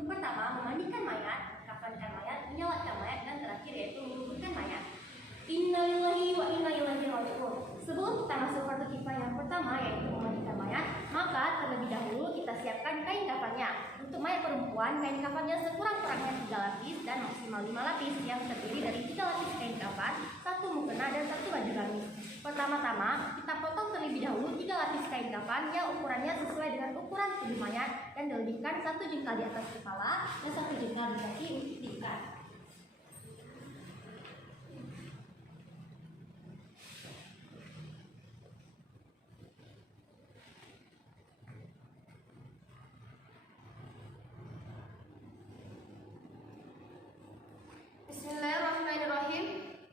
Pertama, memandikan mayat, kafankan mayat, menyolatkan mayat, dan terakhir yaitu menguburkan mayat. Innalillahi wa inna ilaihi raji'un. Sebelum kita masuk fardu kifayah yang pertama yaitu memandikan mayat, maka terlebih dahulu kita siapkan kain kafannya. Untuk mayat perempuan, kain kafannya sekurang-kurangnya 3 lapis dan maksimal 5 lapis yang terdiri dari 3 lapis kain kafan, 1 mukena dan 1 baju gamis. Pertama-tama, kita potong terlebih dahulu 3 lapis kain kafan yang ukurannya sesuai dengan ukuran tubuh mayat dan dilebihkan 1 jengkal di atas kepala dan 1 jengkal di kaki untuk diikat. Bismillahirrahmanirrahim.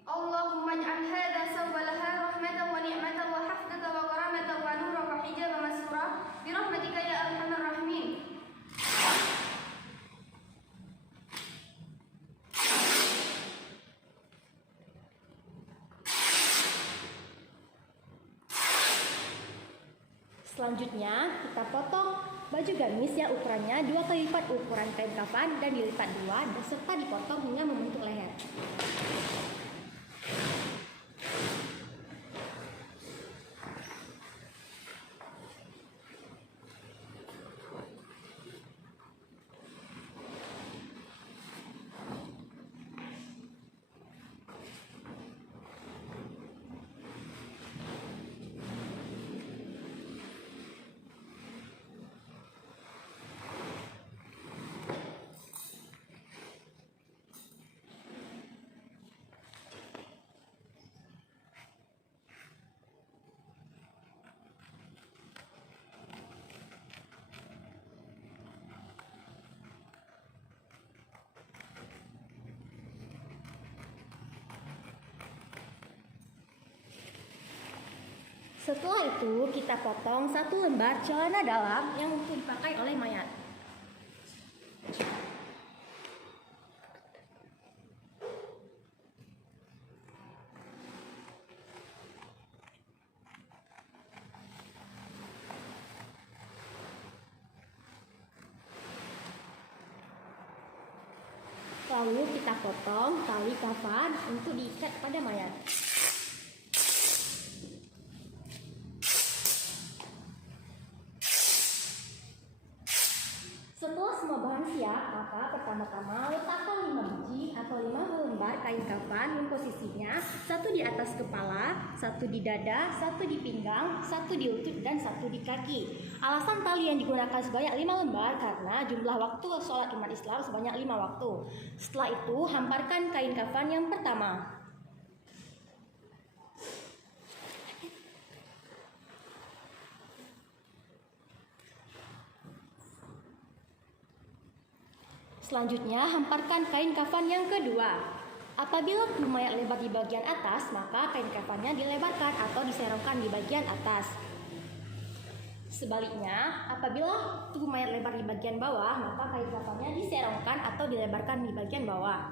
Allahumma ij'al hadha sawbalaha rahmatan wa ni'matan wa hafdatan wa karamatan wa nuran wa hijaban masura bi rahmatika ya arhamar rahimin. Selanjutnya kita potong baju gamis yang ukurannya 2 kali lipat ukuran kain kafan dan dilipat 2 serta dipotong hingga membentuk leher. Setelah itu kita potong 1 lembar celana dalam yang untuk dipakai oleh mayat. Lalu kita potong tali kafan untuk diikat pada mayat. Setelah semua bahan siap, maka pertama-tama letakkan 5 biji atau 5 lembar kain kafan yang posisinya 1 di atas kepala, 1 di dada, 1 di pinggang, 1 di lutut, dan 1 di kaki. Alasan tali yang digunakan sebanyak 5 lembar karena jumlah waktu sholat umat Islam sebanyak 5 waktu. Setelah itu, hamparkan kain kafan yang pertama. Selanjutnya, hamparkan kain kafan yang kedua. Apabila tubuh mayat lebar di bagian atas, maka kain kafannya dilebarkan atau diserongkan di bagian atas. Sebaliknya, apabila tubuh mayat lebar di bagian bawah, maka kain kafannya diserongkan atau dilebarkan di bagian bawah.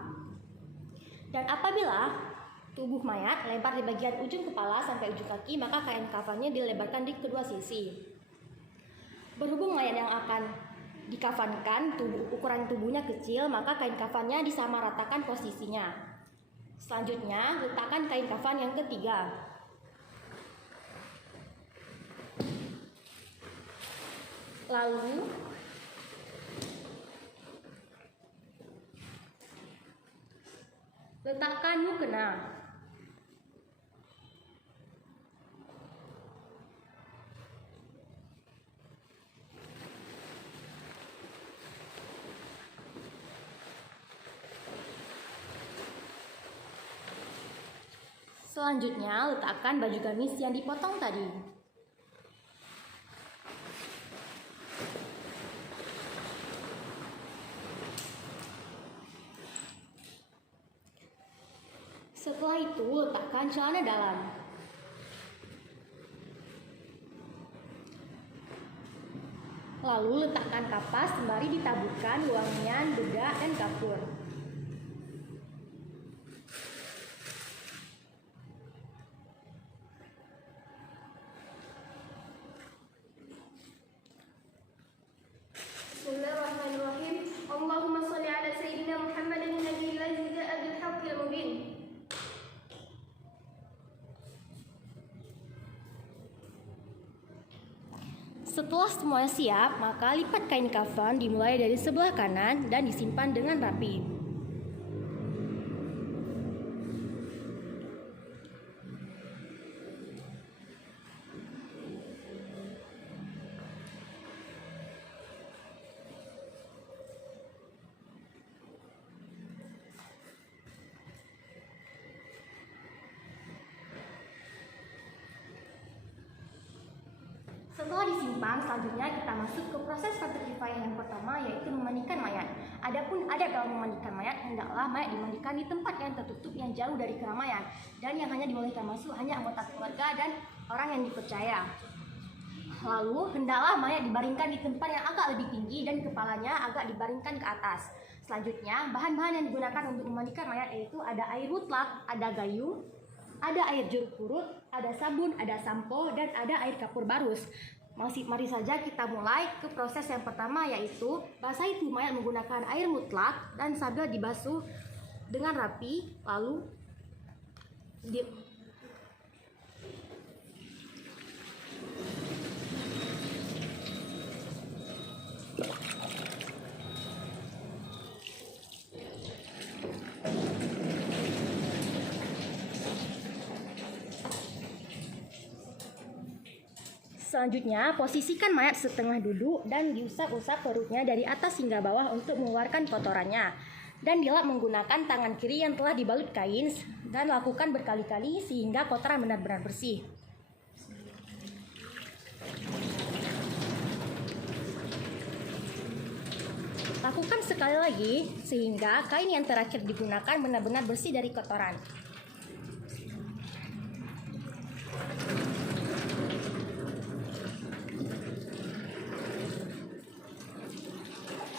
Dan apabila tubuh mayat lebar di bagian ujung kepala sampai ujung kaki, maka kain kafannya dilebarkan di kedua sisi. Berhubung mayat yang akan dikafankan ukuran tubuhnya kecil, maka kain kafannya disamaratakan posisinya. Selanjutnya, letakkan kain kafan yang ketiga. Lalu letakkan mukena. Selanjutnya, letakkan baju gamis yang dipotong tadi. Setelah itu, letakkan celana dalam. Lalu letakkan kapas sembari ditaburkan wangian, bedak, dan kapur. Bismillahirrahmanirrahim. Setelah semuanya siap, maka lipat kain kafan dimulai dari sebelah kanan dan disimpan dengan rapi. Setelah disimpan, selanjutnya kita masuk ke proses fardu kifayah yang pertama, yaitu memandikan mayat. Adapun adab dalam memandikan mayat, hendaklah mayat dimandikan di tempat yang tertutup yang jauh dari keramaian, dan yang hanya dibolehkan masuk hanya anggota keluarga dan orang yang dipercaya. Lalu, hendaklah mayat dibaringkan di tempat yang agak lebih tinggi dan kepalanya agak dibaringkan ke atas. Selanjutnya, bahan-bahan yang digunakan untuk memandikan mayat yaitu ada air mutlak, ada gayung, ada air jeruk purut, ada sabun, ada sampo, dan ada air kapur barus. Mari saja kita mulai ke proses yang pertama, yaitu basahi tubuh mayat menggunakan air mutlak dan sambil dibasuh dengan rapi, lalu selanjutnya, posisikan mayat setengah duduk dan diusap-usap perutnya dari atas hingga bawah untuk mengeluarkan kotorannya. Dan dilap menggunakan tangan kiri yang telah dibalut kain dan lakukan berkali-kali sehingga kotoran benar-benar bersih. Lakukan sekali lagi sehingga kain yang terakhir digunakan benar-benar bersih dari kotoran.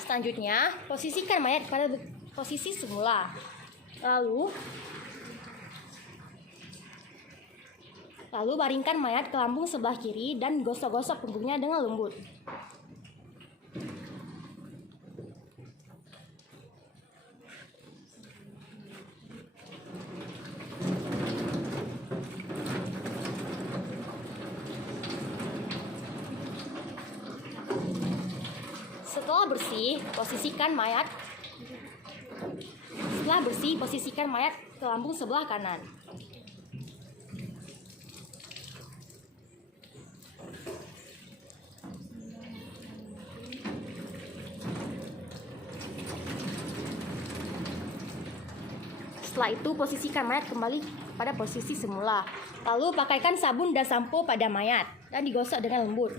Selanjutnya, posisikan mayat pada posisi semula. Lalu baringkan mayat ke lambung sebelah kiri dan gosok-gosok punggungnya dengan lembut. Setelah bersih, posisikan mayat ke lambung sebelah kanan. Setelah itu, posisikan mayat kembali pada posisi semula. Lalu pakaikan sabun dan sampo pada mayat dan digosok dengan lembut.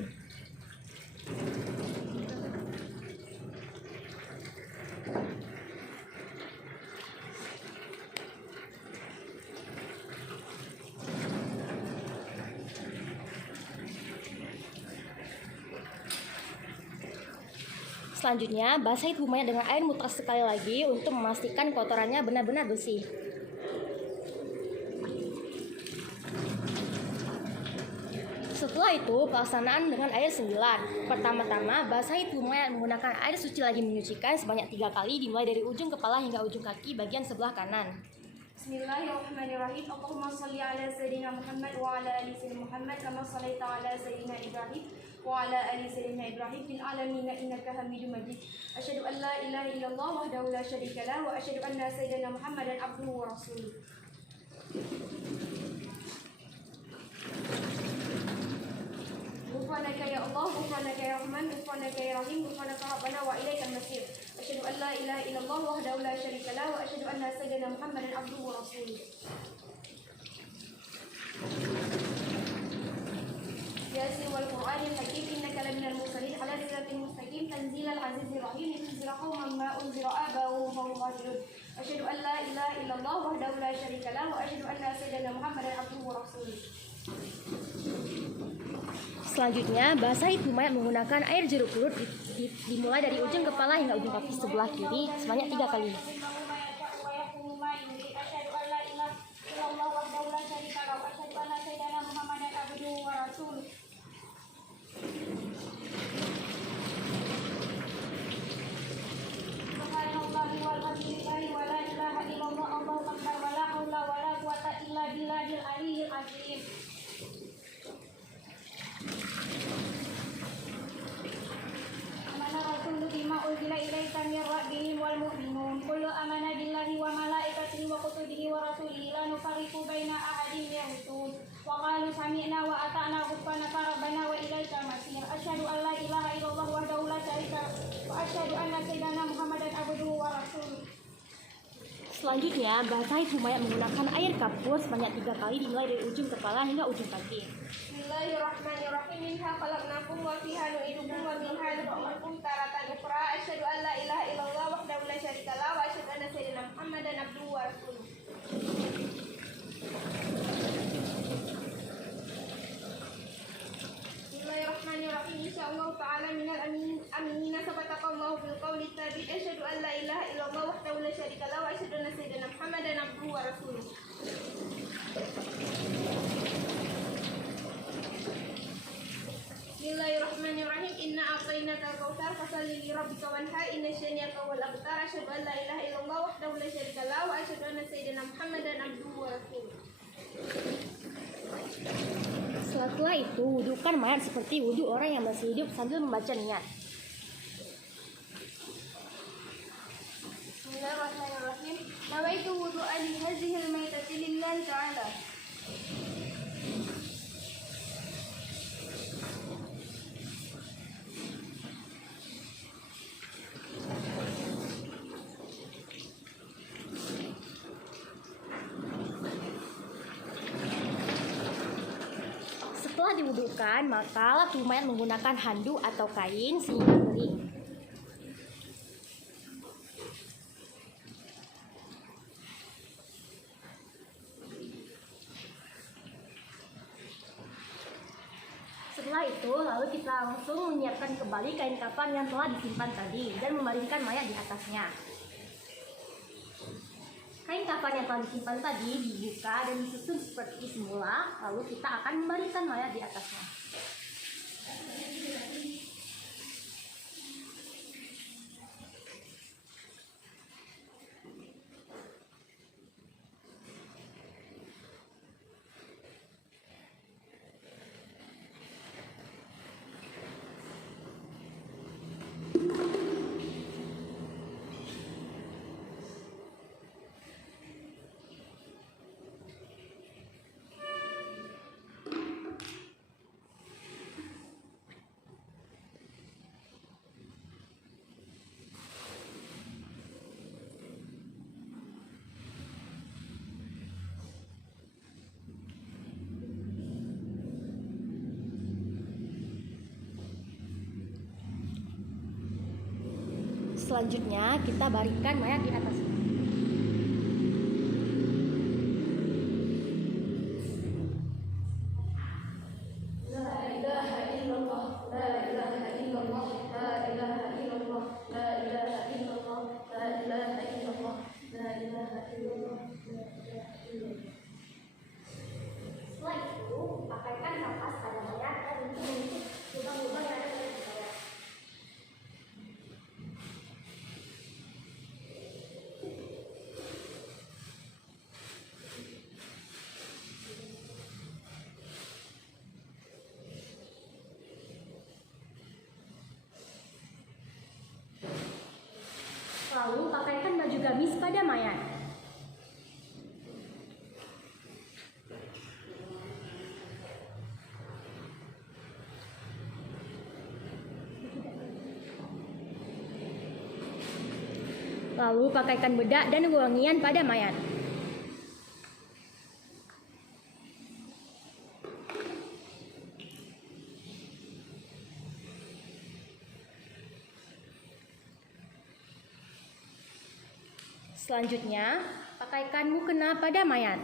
Selanjutnya, basahi tubuh mayat dengan air mutlak sekali lagi untuk memastikan kotorannya benar-benar bersih. Setelah itu, pelaksanaan dengan air 9. Pertama-tama, basahi tubuh mayat menggunakan air suci lagi menyucikan sebanyak 3 kali dimulai dari ujung kepala hingga ujung kaki bagian sebelah kanan. Bismillahirrahmanirrahim. Allahumma salli ala Sayyidina Muhammad wa ala ali Sayyidina Muhammad kama sallaita ala Sayyidina Ibrahim wa ala ali Sayyidina Ibrahim fil alamin innaka Hamidum Majid. Asyhadu an la ilaha illallah wahdahu la syarika lah wa asyhadu anna Sayyidina Muhammadan abduhu wa rasuluh. Ghufranaka ya Allah, ghufranaka ya Rahman, ghufranaka ya Rahim, ghufranaka Rabbana wa ilaikal masir. Asyhadu an la ilaha illallah wahdahu la syarika lah wa asyhadu anna Sayyidina Muhammadan abduhu wa rasuluh. Yasin wal Qur'anil Hakim innaka laminal mursalin ala siratin mustaqim tanzilal azizir rahim tunzila qauman ma unzira aba'uhum wa hum ghafilun. Asyhadu an la ilaha illallah wahdahu la syarika lah wa asyhadu anna Sayyidina Muhammadan abduhu wa rasuluh. Selanjutnya, basahi tubuh mayat menggunakan air jeruk purut dimulai dari ujung kepala hingga ujung kaki sebelah kiri sebanyak 3 kali. به ورسوله لا نفرق بين أحد من الرسل وقالوا سمعنا وأطعنا غفرانك ربنا وإليك المصير أشهد أن لا إله إلا الله وحده لا شريك له وأشهد أن سيدنا محمدا عبده ورسوله. Selanjutnya, basahi tubuh mayat menggunakan air kapur sebanyak 3 kali dimulai dari ujung kepala hingga ujung kaki. Bismillahirrahmanirrahim. Minha khalaqnakum wa fiha nu'idukum wa minha nukhrijukum taratan ukhra. Asyhadu an la ilaha illallah wahdahu la syarika lahu wa asyhadu anna sayyidina Muhammadan abduhu wa rasuluh. Bismillahirrahmanirrahim. Insyaallah ta'ala minal aminina sabaqallahu bil qawli thabit. Asyhadu an la ilaha illallah wahdahu la syarika lahu wa asyhadu anna sayyidina Muhammadan abduhu wa rasuluh. Bismillahirrahmanirrahim. Inna a'tainakal kautsar fashalli li rabbika wanhar inna syani'aka wal abtar. Asyhadu an la ilaha illallah wahdahu la syarika lahu wa asyhadu anna sayyidina Muhammadan abduhu wa rasuluh. Setelah itu, wudhukan mayat seperti wudhu orang yang masih hidup sambil membaca niat. Bismillahirrahmanirrahim. Nawaitu wudu'a li hadhil maitati lillahi ta'ala. Setelah diwudhukan, maka lap tubuh mayat menggunakan handuk atau kain sehingga kering. Setelah itu, lalu kita langsung menyiapkan kembali kain kafan yang telah disimpan tadi dan membaringkan mayat di atasnya. Kain kafan yang telah disimpan tadi dibuka dan disusun seperti semula, lalu kita akan membaringkan mayat di atasnya. Selanjutnya kita baringkan mayat di atasnya. Setelah itu, pakaikan kapas pada mayat dan menutup lubang-lubang yang ada pada mayat. Lalu pakaikan baju gamis pada mayat. Lalu pakaikan bedak dan wangian pada mayat. Selanjutnya, pakaikan mukena pada mayat.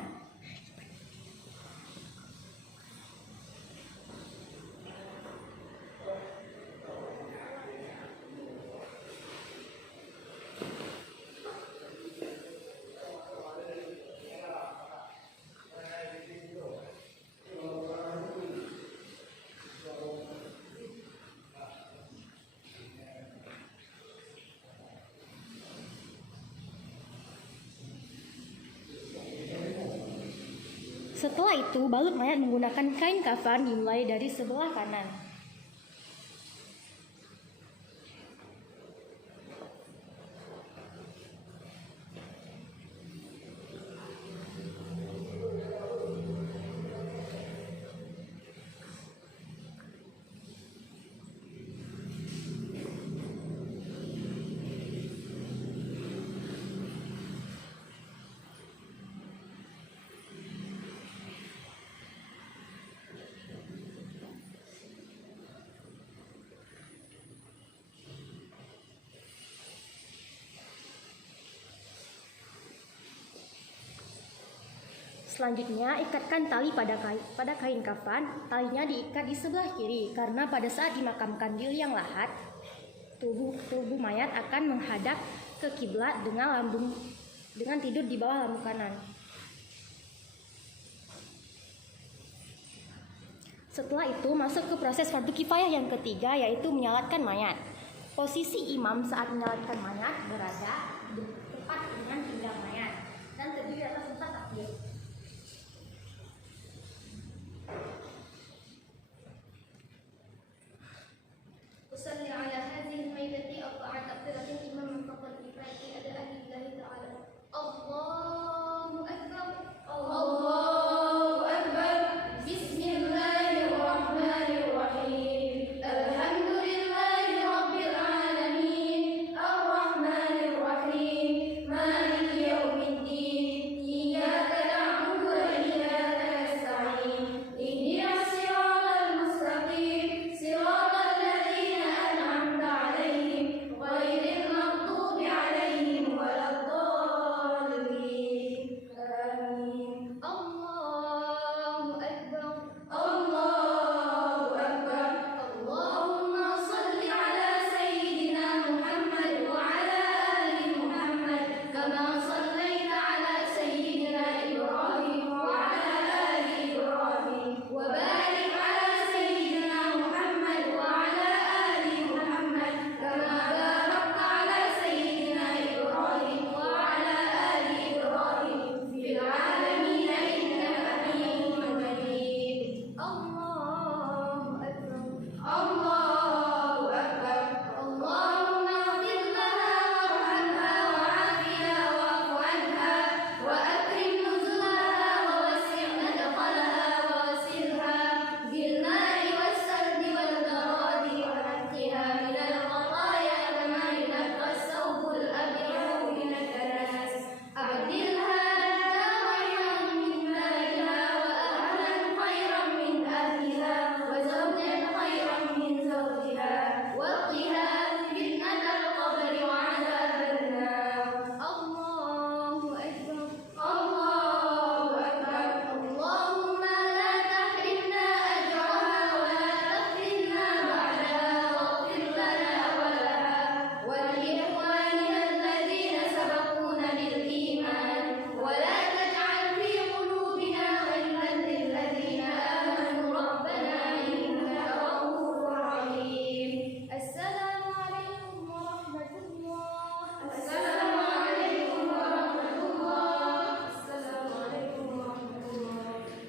Setelah itu, balut mayat menggunakan kain kafan dimulai dari sebelah kanan. Selanjutnya, ikatkan tali pada kain kafan. Talinya diikat di sebelah kiri karena pada saat dimakamkan di liang lahat, tubuh mayat akan menghadap ke kiblat dengan tidur di bawah lambung kanan. Setelah itu masuk ke proses fardu kifayah yang ketiga, yaitu menyalatkan mayat. Posisi imam saat menyalatkan mayat berada tepat dengan pinggang mayat dan terdiri atas 4 takbir. أصلي على هذه الميتة أربع تكبيرات إماما فقط كفاية أداء لله تعالى. الله أكبر الله أكبر. بسم الله الرحمن الرحيم. الحمد لله رب العالمين الرحمن الرحيم مالك يوم الدين إياك نعبد وإياك نستعين اهدنا الصراط المستقيم صراط الذين أنعمت عليهم غير المغضوب عليهم ولا الضالين آمين. الله أكبر الله أكبر. اللهم صل على سيدنا محمد وعلى آل محمد كما صليت على سيدنا إبراهيم وعلى آل إبراهيم وبارك على سيدنا محمد وعلى آل محمد كما باركت على سيدنا إبراهيم وعلى آل إبراهيم في العالمين إنك حميد مجيد. الله أكبر الله أكبر. اللهم اغفر لها وارحمها وعافها واعف عنها وأكرم نزلها ووسع مدخلها وغسلها بالماء والثلج والبراد ونقها من الخطايا كما ينقى الثوب الأبيض من الدنس. أبدلها خيرا من مالها وأهلا خيرا من أهلها وزوجا خيرا من زوجها وقها فتنة القبر وعذاب النار. الله أكبر الله أكبر. اللهم لا تحرمنا أجرها ولا تفتنا بعدها واغفر لنا ولها ولإخواننا الذين سبقونا بالإيمان ولا تجعل في قلوبنا غلا للذين آمنوا ربنا إنك رؤوف رحيم. السلام عليكم ورحمة الله. السلام عليكم ورحمة الله. السلام عليكم ورحمة الله.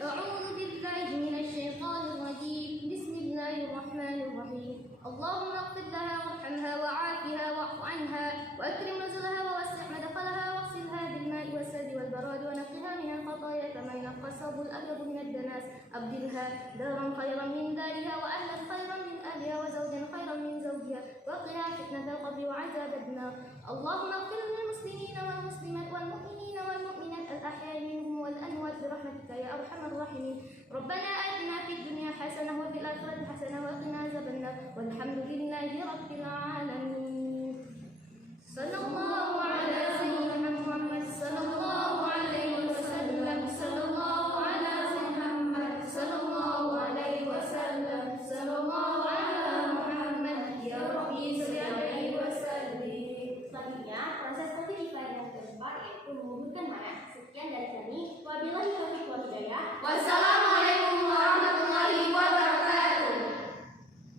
أعوذ بالله من الشيطان الرجيم. بسم الله الرحمن الرحيم. اللهم اغفر لها وارحمها وعافها واعف عنها وأكرم نزلها ووسع مدخلها واغسلها بالماء والثلج والبراد ونقها من الخطايا كما ينقى الثوب الأبيض من الدنس. أبدلها دارا خيرا من دارها وأهلا خيرا من أهلها وزوجا خيرا من زوجها وقها فتنة القبر وعذاب النار. اللهم اغفر للمسلمين والمسلمين